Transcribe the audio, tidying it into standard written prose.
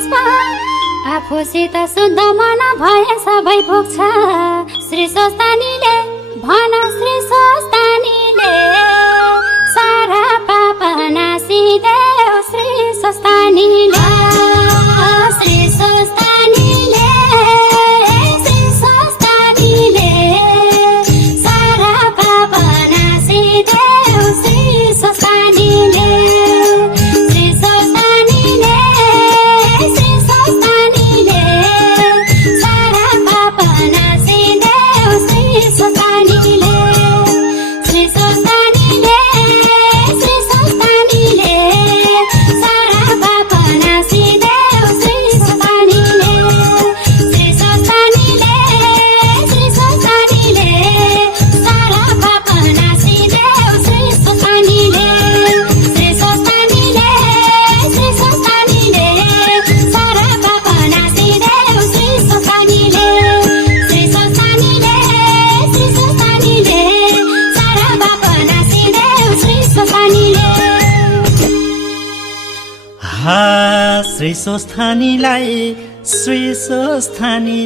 पुष्प आफूसित शुद्ध मन भए सबै पुग्छ श्री स्वस्तानीले भन श्री स्वस्तानीले सारा पाप नासिदेऊ श्री स्वस्तानीले श्री स्वस्तानीले श्री स्वस्तानीले सारा पाप नासिदेऊ श्री स्वस्तानीले श्री स्वस्तानीले श्री स्वस्तानीले सारा पाप नासिदेऊ श्री स्वस्तानीले श्री स्वस्तानीले श्री स्वस्तानीले सारा पाप नासिदेऊ श्री स्वस्तानीले श्री स्वस्तानीले श्री स्वस्तानीले सारा पाप नासिदेऊ श्री स्वस्तानीले श्री स्वस्तानीले श्री स्वस्तानीले सारा पाप नासिदेऊ श्री स्वस्तानीले श्री स्वस्तानीले श्री स्वस्तानीले सारा पाप नासिदेऊ श्री स्वस्तानीले श्री स्वस्थानीलाई श्री स्वस्थानी